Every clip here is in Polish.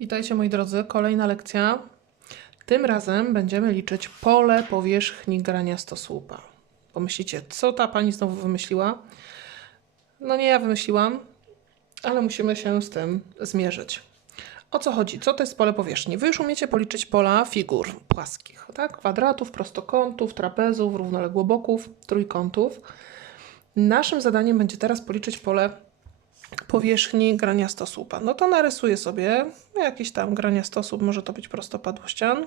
Witajcie moi drodzy, kolejna lekcja. Tym razem będziemy liczyć pole powierzchni grania stosłupa. Pomyślicie, co ta pani znowu wymyśliła? No nie ja wymyśliłam, ale musimy się z tym zmierzyć. O co chodzi? Co to jest pole powierzchni? Wy już umiecie policzyć pola figur płaskich, tak? Kwadratów, prostokątów, trapezów, równoległoboków, trójkątów. Naszym zadaniem będzie teraz policzyć pole powierzchni grania stosłupa. No to narysuję sobie jakiś tam grania stosłup, może to być prostopadłościan.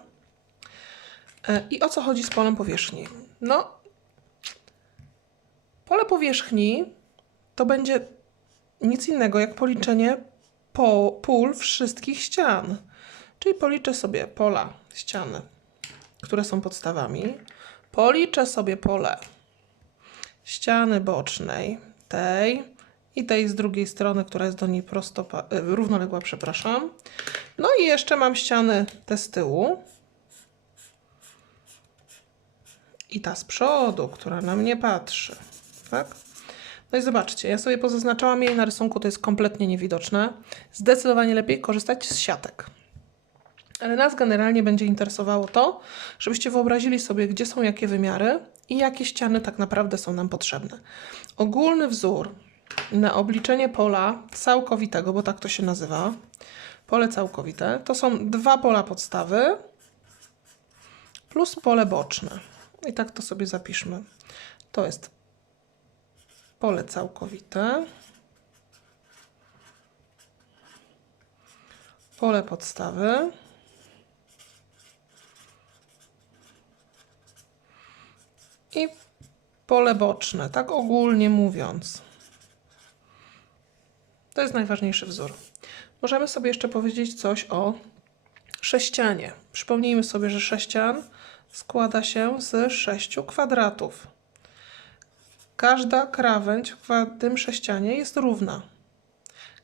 E, I o co chodzi z polem powierzchni? No, pole powierzchni to będzie nic innego jak policzenie po, pól wszystkich ścian. Czyli policzę sobie pola, ściany, które są podstawami. Policzę sobie pole ściany bocznej, tej i tej z drugiej strony, która jest do niej prosto, równoległa, przepraszam. No i jeszcze mam ściany te z tyłu. I ta z przodu, która na mnie patrzy. Tak? No i zobaczcie, ja sobie pozaznaczałam jej na rysunku, to jest kompletnie niewidoczne. Zdecydowanie lepiej korzystać z siatek. Ale nas generalnie będzie interesowało to, żebyście wyobrazili sobie, gdzie są jakie wymiary i jakie ściany tak naprawdę są nam potrzebne. Ogólny wzór na obliczenie pola całkowitego, bo tak to się nazywa, pole całkowite, to są dwa pola podstawy plus pole boczne. I tak to sobie zapiszmy. To jest pole całkowite, pole podstawy, i pole boczne, tak ogólnie mówiąc. To jest najważniejszy wzór. Możemy sobie jeszcze powiedzieć coś o sześcianie. Przypomnijmy sobie, że sześcian składa się z sześciu kwadratów. Każda krawędź w tym sześcianie jest równa.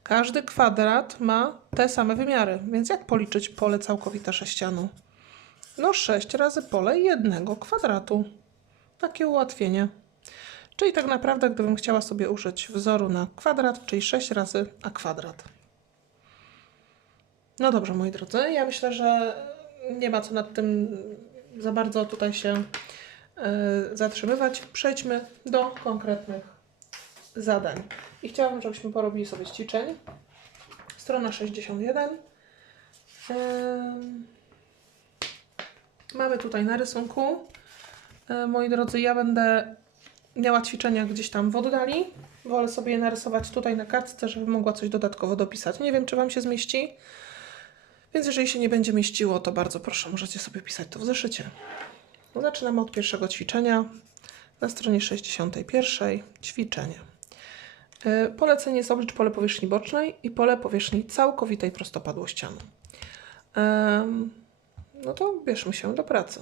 Każdy kwadrat ma te same wymiary, więc jak policzyć pole całkowite sześcianu? No 6 razy pole jednego kwadratu. Takie ułatwienie. Czyli tak naprawdę, gdybym chciała sobie użyć wzoru na kwadrat, czyli 6 razy a kwadrat. No dobrze, moi drodzy, ja myślę, że nie ma co nad tym za bardzo tutaj się y, zatrzymywać. Przejdźmy do konkretnych zadań. I chciałabym, żebyśmy porobili sobie ćwiczeń. Strona 61. Y, mamy tutaj na rysunku E, moi drodzy, ja będę miała ćwiczenia gdzieś tam w oddali. Wolę sobie je narysować tutaj na kartce, żeby mogła coś dodatkowo dopisać. Nie wiem, czy Wam się zmieści. Więc jeżeli się nie będzie mieściło, to bardzo proszę, możecie sobie pisać to w zeszycie. Zaczynamy od pierwszego ćwiczenia. Na stronie 61 ćwiczenie. E, polecenie jest oblicz pole powierzchni bocznej i pole powierzchni całkowitej prostopadłościanu. No to bierzmy się do pracy.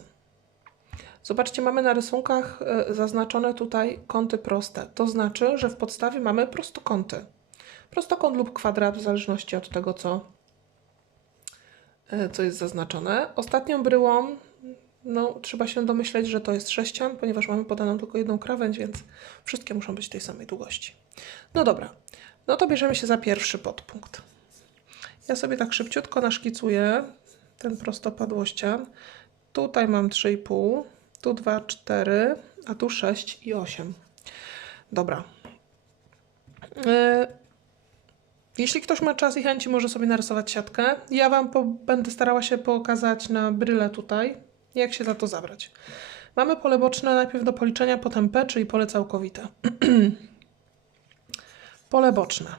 Zobaczcie, mamy na rysunkach e, zaznaczone tutaj kąty proste. To znaczy, że w podstawie mamy prostokąty. Prostokąt lub kwadrat, w zależności od tego, co, e, co jest zaznaczone. Ostatnią bryłą no, trzeba się domyśleć, że to jest sześcian, ponieważ mamy podaną tylko jedną krawędź, więc wszystkie muszą być tej samej długości. No dobra, no to bierzemy się za pierwszy podpunkt. Ja sobie tak szybciutko naszkicuję ten prostopadłościan. Tutaj mam 3,5 tu 2, 4, a tu 6 i 8. Dobra. E, jeśli ktoś ma czas i chęci, może sobie narysować siatkę. Ja Wam będę starała się pokazać na bryle tutaj, jak się za to zabrać. Mamy pole boczne najpierw do policzenia, potem P, czyli pole całkowite. pole boczne.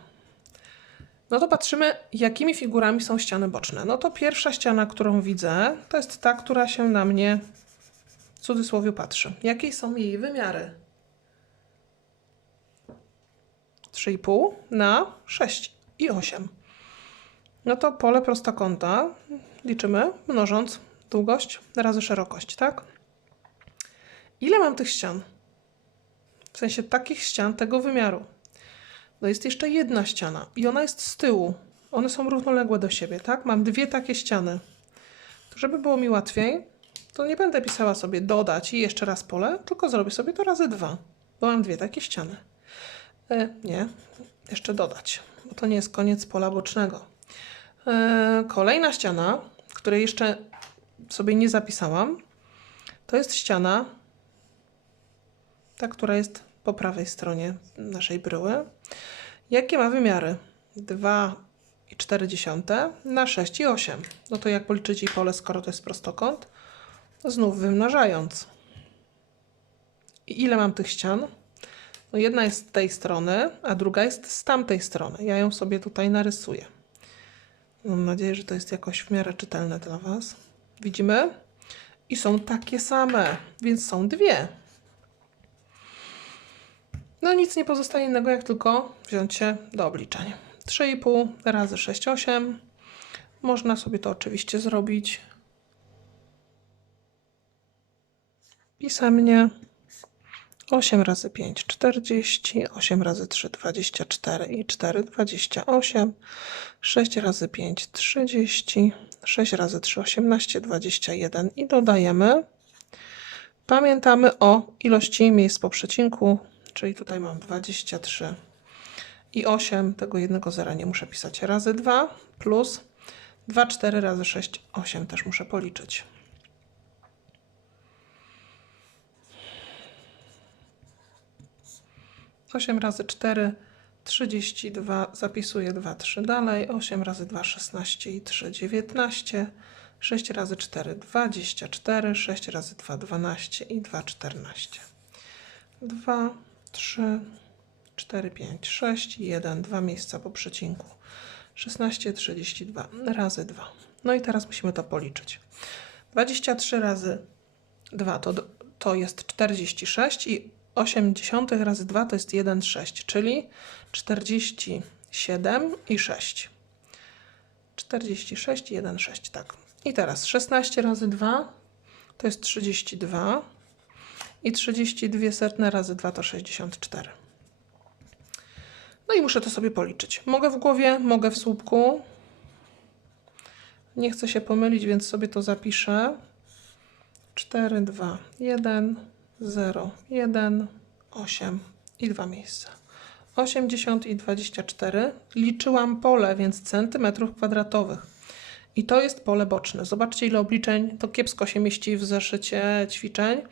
No to patrzymy, jakimi figurami są ściany boczne. No to pierwsza ściana, którą widzę, to jest ta, która się na mnie cudzysłowie patrzę. Jakie są jej wymiary? 3,5 na 6 i 8. No to pole prostokąta liczymy mnożąc długość razy szerokość, tak? Ile mam tych ścian? W sensie takich ścian tego wymiaru. No jest jeszcze jedna ściana i ona jest z tyłu. One są równoległe do siebie, tak? Mam dwie takie ściany. To żeby było mi łatwiej, to nie będę pisała sobie dodać i jeszcze raz pole, tylko zrobię sobie to razy dwa, bo mam dwie takie ściany. E, nie, jeszcze dodać, bo to nie jest koniec pola bocznego. E, Kolejna ściana, której jeszcze sobie nie zapisałam, to jest ściana, ta, która jest po prawej stronie naszej bryły. Jakie ma wymiary? 2,4 na 6,8. No to jak policzyć jej pole, skoro to jest prostokąt? Znów wymnażając. I ile mam tych ścian? No jedna jest z tej strony, a druga jest z tamtej strony. Ja ją sobie tutaj narysuję. Mam nadzieję, że to jest jakoś w miarę czytelne dla Was. Widzimy? I są takie same, więc są dwie. No nic nie pozostaje innego, jak tylko wziąć się do obliczeń. 3,5 razy 6,8. Można sobie to oczywiście zrobić pisemnie. 8 razy 5 40, 8 razy 3 24 i 4 28, 6 razy 5 30, 6 razy 3 18, 21 i dodajemy. Pamiętamy o ilości miejsc po przecinku, czyli tutaj mam 23 i 8, tego jednego zera nie muszę pisać, razy 2 plus 2, 4 razy 6, 8 też muszę policzyć. Osiem razy cztery, trzydzieści dwa, zapisuję dwa, trzy dalej. Osiem razy dwa, szesnaście i trzy, dziewiętnaście. Sześć razy cztery, dwadzieścia cztery. Sześć razy dwa, dwanaście i dwa, czternaście. Dwa, trzy, cztery, pięć, sześć, jeden, dwa miejsca po przecinku. 16, 32 razy 2. No i teraz musimy to policzyć. 23 razy 2 to, to jest 46 i 80 razy 2 to jest 1,6, czyli 47 i 6. 46 i 1,6, tak. I teraz 16 razy 2 to jest 32 i 32 setne razy 2 to 64. No i muszę to sobie policzyć. Mogę w głowie, mogę w słupku. Nie chcę się pomylić, więc sobie to zapiszę. 4, 2, 1, 0, 1, 8 i 2 miejsca. 80 i 24. Liczyłam pole, więc centymetrów kwadratowych. I to jest pole boczne. Zobaczcie, ile obliczeń. To kiepsko się mieści w zeszycie ćwiczeń,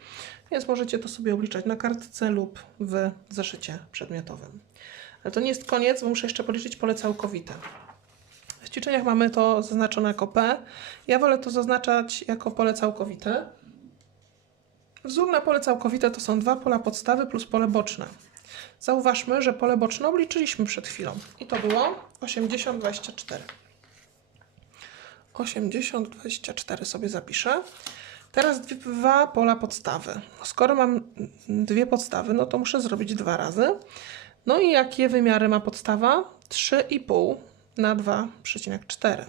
więc możecie to sobie obliczać na kartce lub w zeszycie przedmiotowym. Ale to nie jest koniec, bo muszę jeszcze policzyć pole całkowite. W ćwiczeniach mamy to zaznaczone jako P. Ja wolę to zaznaczać jako pole całkowite. Wzór na pole całkowite to są dwa pola podstawy plus pole boczne. Zauważmy, że pole boczne obliczyliśmy przed chwilą i to było 80, 24. 80, 24 sobie zapiszę. Teraz dwa pola podstawy. Skoro mam dwie podstawy, no to muszę zrobić dwa razy. No i jakie wymiary ma podstawa? 3,5 na 2,4.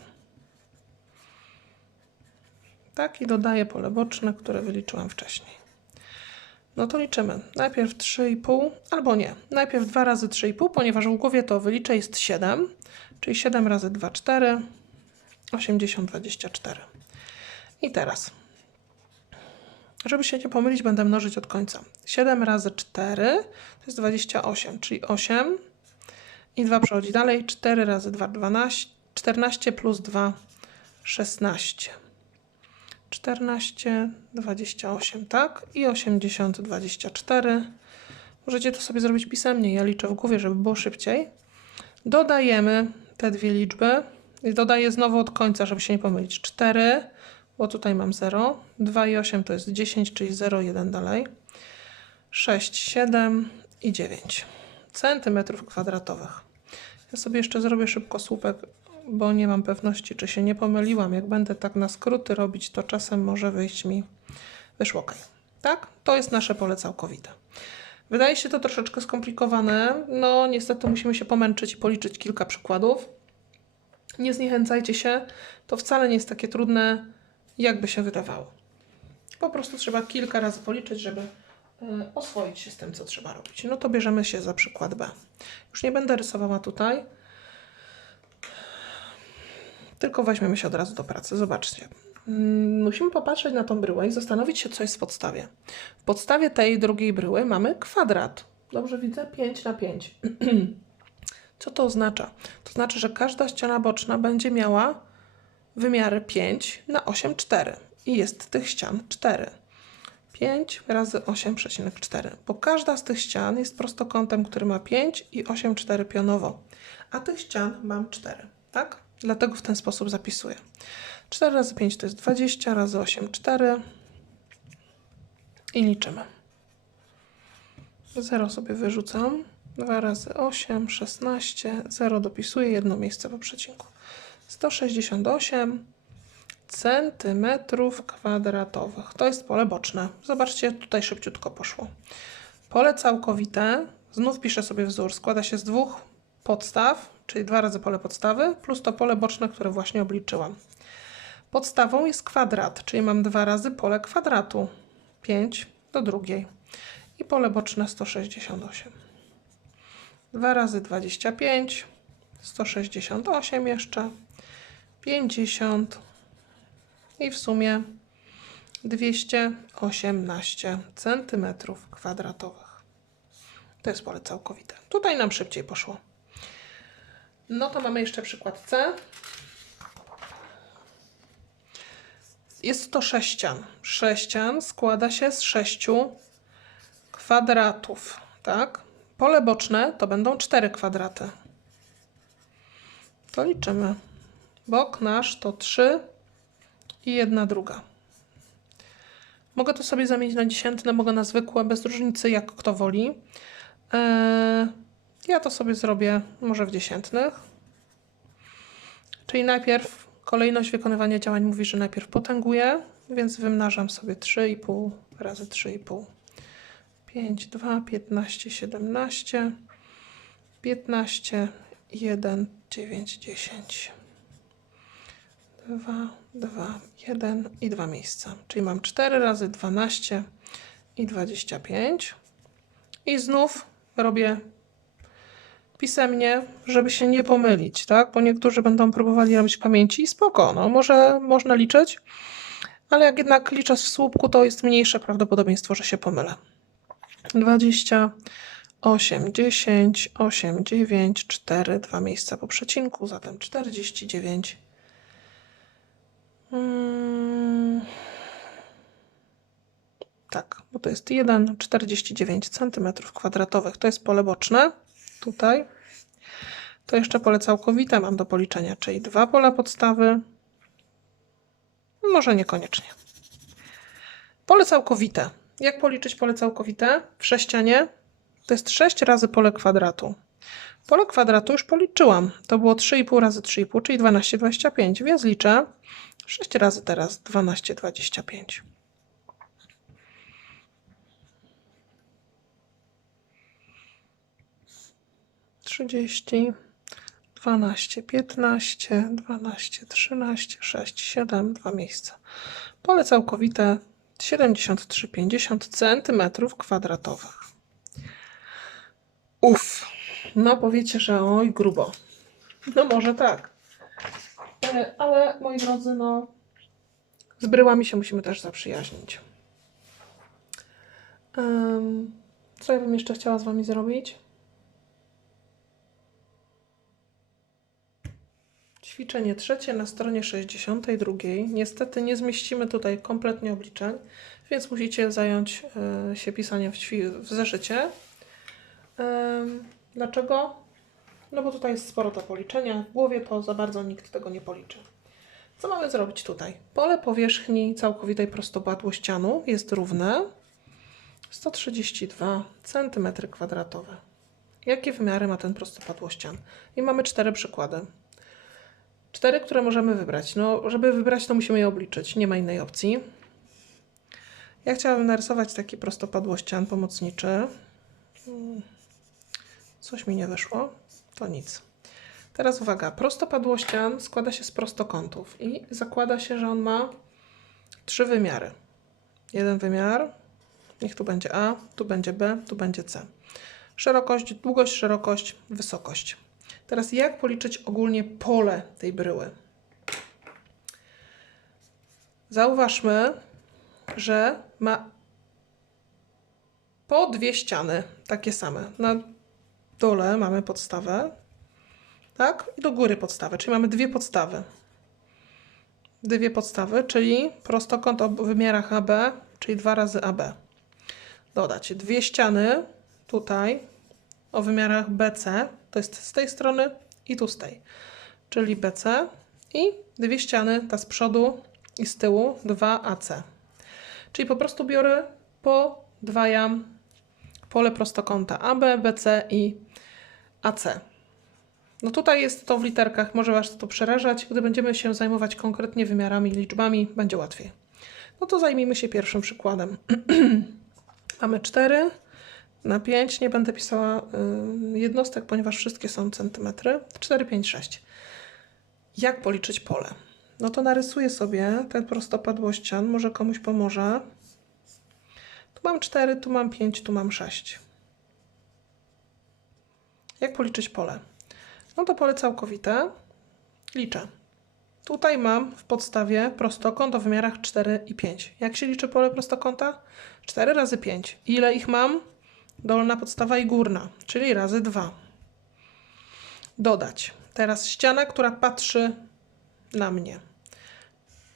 Tak, i dodaję pole boczne, które wyliczyłam wcześniej. No to liczymy. Najpierw 3,5, albo nie. Najpierw 2 razy 3,5, ponieważ w głowie to wyliczę jest 7, czyli 7 razy 2, 4, 80, 24. I teraz, żeby się nie pomylić, będę mnożyć od końca. 7 razy 4 to jest 28, czyli 8 i 2 przechodzi dalej. 4 razy 2, 12, 14 plus 2, 16. 14, 28, tak? I 80, 24. Możecie to sobie zrobić pisemnie. Ja liczę w głowie, żeby było szybciej. Dodajemy te dwie liczby. I dodaję znowu od końca, żeby się nie pomylić. 4, bo tutaj mam 0. 2 i 8 to jest 10, czyli 0, 1 dalej. 6, 7 i 9 centymetrów kwadratowych. Ja sobie jeszcze zrobię szybko słupek bo nie mam pewności, czy się nie pomyliłam. Jak będę tak na skróty robić, to czasem może wyjść mi wyszło ok. Tak? To jest nasze pole całkowite. Wydaje się to troszeczkę skomplikowane. No, niestety musimy się pomęczyć i policzyć kilka przykładów. Nie zniechęcajcie się, to wcale nie jest takie trudne, jakby się wydawało. Po prostu trzeba kilka razy policzyć, żeby y, oswoić się z tym, co trzeba robić. No to bierzemy się za przykład B. Już nie będę rysowała tutaj tylko weźmiemy się od razu do pracy. Zobaczcie. Mm, musimy popatrzeć na tą bryłę i zastanowić się, co jest w podstawie. W podstawie tej drugiej bryły mamy kwadrat. Dobrze widzę? 5 na 5. Co to oznacza? To znaczy, że każda ściana boczna będzie miała wymiary 5 na 8, 4 i jest tych ścian 4. 5 razy 8,4, bo każda z tych ścian jest prostokątem, który ma 5 i 8,4 pionowo, a tych ścian mam 4, tak? Dlatego w ten sposób zapisuję. 4 razy 5 to jest 20, razy 8, 4 i liczymy. 0 sobie wyrzucam. 2 razy 8, 16, 0 dopisuję, jedno miejsce po przecinku. 168 centymetrów kwadratowych. To jest pole boczne. Zobaczcie, tutaj szybciutko poszło. Pole całkowite, znów piszę sobie wzór, składa się z dwóch podstaw, czyli dwa razy pole podstawy, plus to pole boczne, które właśnie obliczyłam. Podstawą jest kwadrat, czyli mam dwa razy pole kwadratu. 5 do drugiej. I pole boczne 168. 2 razy 25, 168 jeszcze, 50 i w sumie 218 cm kwadratowych. To jest pole całkowite. Tutaj nam szybciej poszło. No to mamy jeszcze przykład C. Jest to sześcian. Sześcian składa się z sześciu kwadratów, tak? Pole boczne to będą cztery kwadraty. To liczymy. Bok nasz to 3 i jedna druga. Mogę to sobie zamienić na dziesiętne, mogę na zwykłe, bez różnicy jak kto woli. Eee, ja to sobie zrobię może w dziesiętnych. Czyli najpierw kolejność wykonywania działań mówi, że najpierw potęguję, więc wymnażam sobie 3,5 razy 3,5. 5, 2, 15, 17, 15, 1, 9, 10. 2, 2, 1 i 2 miejsca. Czyli mam 4 razy 12 i 25. I znów robię pisemnie, żeby się nie pomylić, tak? Bo niektórzy będą próbowali robić pamięci spoko, no może można liczyć, ale jak jednak liczę w słupku, to jest mniejsze prawdopodobieństwo, że się pomylę. 20, 8, 10, 8, 9, 4, 2 miejsca po przecinku, zatem 49. Hmm. Tak, bo to jest 1,49 cm kwadratowych. To jest pole boczne. Tutaj. To jeszcze pole całkowite mam do policzenia, czyli dwa pola podstawy. Może niekoniecznie. Pole całkowite. Jak policzyć pole całkowite w sześcianie? To jest 6 razy pole kwadratu. Pole kwadratu już policzyłam. To było 3,5 razy 3,5, czyli 12,25, więc liczę 6 razy teraz 12,25. Trzydzieści, dwanaście, piętnaście, dwanaście, trzynaście, sześć, siedem, dwa miejsca. Pole całkowite 73,50 centymetrów kwadratowych. Uff, no powiecie, że oj, grubo. No może tak. E, Ale moi drodzy, no z bryłami się musimy też zaprzyjaźnić. Em, co ja bym jeszcze chciała z Wami zrobić? Ćwiczenie trzecie na stronie 62. Niestety nie zmieścimy tutaj kompletnie obliczeń, więc musicie zająć e, się pisaniem w, w zeszycie. Dlaczego? No bo tutaj jest sporo do policzenia. W głowie to za bardzo nikt tego nie policzy. Co mamy zrobić tutaj? Pole powierzchni całkowitej prostopadłościanu jest równe 132 cm2. Jakie wymiary ma ten prostopadłościan? I mamy cztery przykłady. Cztery, które możemy wybrać. No, żeby wybrać, to musimy je obliczyć. Nie ma innej opcji. Ja chciałabym narysować taki prostopadłościan pomocniczy. Coś mi nie wyszło. To nic. Teraz uwaga. Prostopadłościan składa się z prostokątów i zakłada się, że on ma trzy wymiary. Jeden wymiar, niech tu będzie A, tu będzie B, tu będzie C. Szerokość, długość, szerokość, wysokość. Teraz jak policzyć ogólnie pole tej bryły? Zauważmy, że ma po dwie ściany, takie same. Na dole mamy podstawę, tak? I do góry podstawy, czyli mamy dwie podstawy. Dwie podstawy, czyli prostokąt o wymiarach AB, czyli 2 razy AB. Dodać dwie ściany tutaj o wymiarach BC, to jest z tej strony i tu z tej, czyli BC i dwie ściany, ta z przodu i z tyłu, 2AC. Czyli po prostu biorę, podwajam pole prostokąta AB, BC i AC. No tutaj jest to w literkach, może Was to przerażać. Gdy będziemy się zajmować konkretnie wymiarami, liczbami, będzie łatwiej. No to zajmijmy się pierwszym przykładem. Mamy 4 na 5. Nie będę pisała y, jednostek, ponieważ wszystkie są centymetry. 4, 5, 6. Jak policzyć pole? No to narysuję sobie ten prostopadłościan. Może komuś pomoże. Tu mam 4, tu mam 5, tu mam 6. Jak policzyć pole? No to pole całkowite. Liczę. Tutaj mam w podstawie prostokąt o wymiarach 4 i 5. Jak się liczy pole prostokąta? 4 razy 5. Ile ich mam? Dolna podstawa i górna, czyli razy 2. Dodać. Teraz ściana, która patrzy na mnie.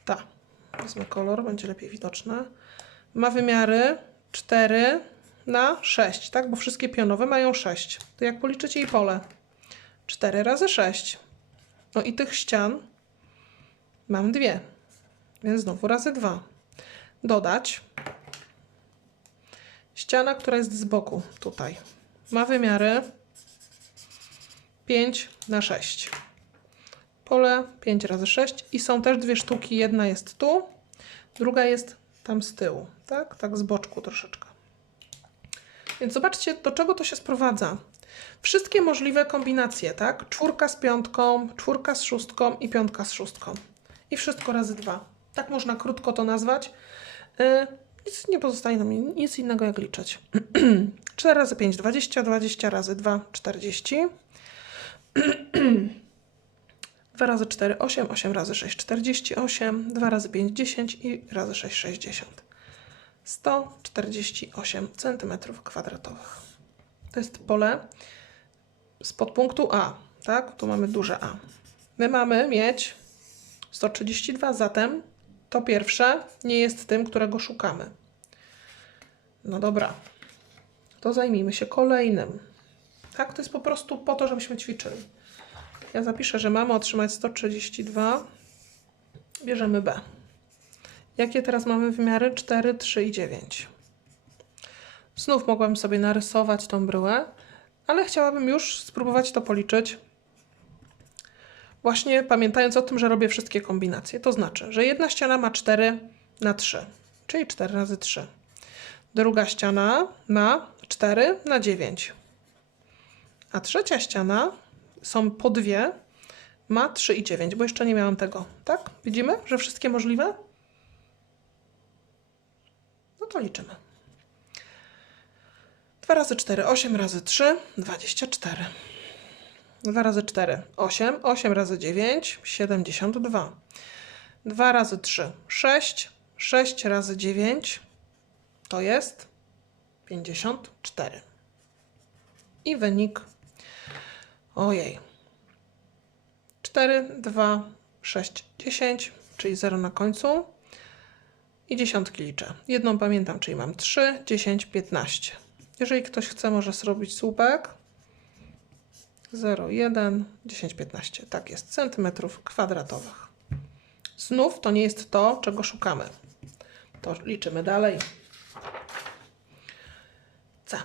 Ta. Wezmę kolor, będzie lepiej widoczne. Ma wymiary 4 na 6, tak? Bo wszystkie pionowe mają 6. To jak policzyć jej pole? 4 razy 6. No i tych ścian mam dwie, więc znowu razy 2. Dodać ściana, która jest z boku, tutaj, ma wymiary 5 na 6. Pole 5 razy 6 i są też dwie sztuki. Jedna jest tu, druga jest tam z tyłu, tak? Tak z boczku troszeczkę. Więc zobaczcie, do czego to się sprowadza. Wszystkie możliwe kombinacje, tak? Czwórka z piątką, czwórka z szóstką i piątka z szóstką. I wszystko razy dwa. Tak można krótko to nazwać. Yy, nic nie pozostaje nam nic innego jak liczyć. 4 razy 5, 20, 20 razy 2, 40. 2 razy 4, 8, 8 razy 6, 48, 2 razy 5, 10 i razy 6, 60. 148 cm kwadratowych. To jest pole spod punktu A, tak? Tu mamy duże A. My mamy mieć 132, zatem to pierwsze nie jest tym, którego szukamy. No dobra, to zajmijmy się kolejnym. Tak, to jest po prostu po to, żebyśmy ćwiczyli. Ja zapiszę, że mamy otrzymać 132. Bierzemy B. Jakie teraz mamy wymiary? 4, 3 i 9. Znów mogłabym sobie narysować tą bryłę, ale chciałabym już spróbować to policzyć. Właśnie pamiętając o tym, że robię wszystkie kombinacje. To znaczy, że jedna ściana ma 4 na 3, czyli 4 razy 3. Druga ściana ma 4 na 9. A trzecia ściana są po dwie, ma 3 i 9, bo jeszcze nie miałam tego. Tak? Widzimy, że wszystkie możliwe? No to liczymy. 2 razy 4, 8 razy 3, 24. 2 razy 4, 8, 8 razy 9, 72. 2 razy 3, 6, 6 razy 9 to jest 54. I wynik, ojej, 4, 2, 6, 10, czyli 0 na końcu. I dziesiątki liczę. Jedną pamiętam, czyli mam 3, 10, 15. Jeżeli ktoś chce, może zrobić słupek. 0, 1, 10, 15. Tak jest, centymetrów kwadratowych. Znów to nie jest to, czego szukamy. To liczymy dalej. C.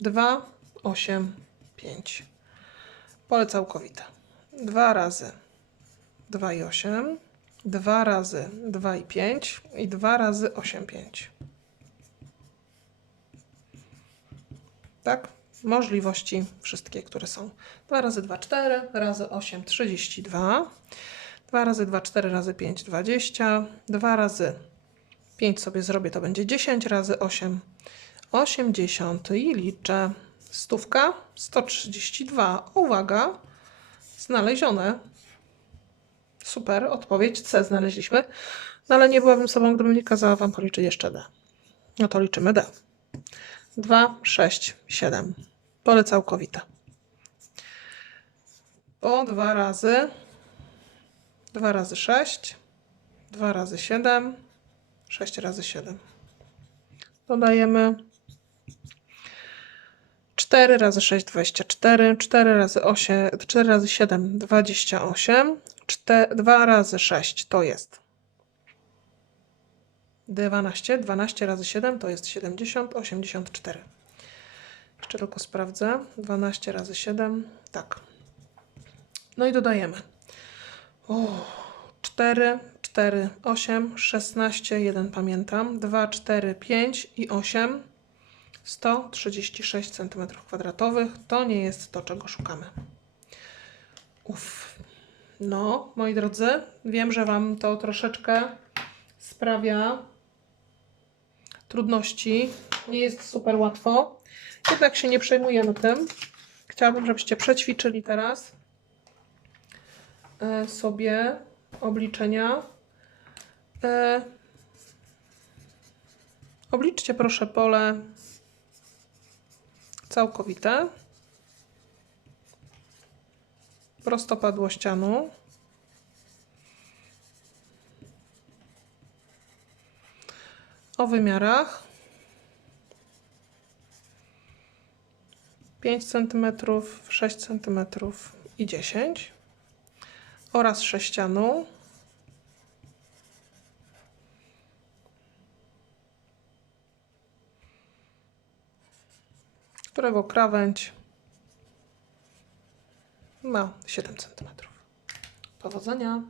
2, 8, 5. Pole całkowite. 2 razy 2 i 8. 2 razy 2 i 5 i 2 razy 8, 5. Tak? Możliwości wszystkie, które są. 2 razy 2, 4, razy 8, 32. 2 razy 2, 4 razy 5, 20. 2 razy 5 sobie zrobię, to będzie 10 razy 8, 80 i liczę. Stówka, 132. Uwaga, znalezione. Super, odpowiedź C znaleźliśmy. No ale nie byłabym sobą, gdybym nie kazała Wam policzyć jeszcze D. No to liczymy D. 2, 6, 7. Pole całkowite. Po dwa razy. Dwa razy sześć. Dwa razy siedem. Sześć razy siedem. Dodajemy 4 razy 6, 24, 4 razy 8, 4 razy 7, 28, 4, 2 razy 6 to jest 12, 12 razy 7 to jest 70, 84. Jeszcze tylko sprawdzę. 12 razy 7, tak. No i dodajemy. O, 4, 4, 8, 16, 1 pamiętam, 2, 4, 5 i 8. 136 cm2. To nie jest to, czego szukamy. Uff. No, moi drodzy, wiem, że Wam to troszeczkę sprawia trudności. Nie jest super łatwo. Jednak się nie przejmujemy tym. Chciałabym, żebyście przećwiczyli teraz e, sobie obliczenia. E, Obliczcie proszę pole całkowite. Prostopadłościanu o wymiarach. 5 cm, 6 cm i 10 oraz sześcianu którego krawędź ma 7 cm. Powodzenia!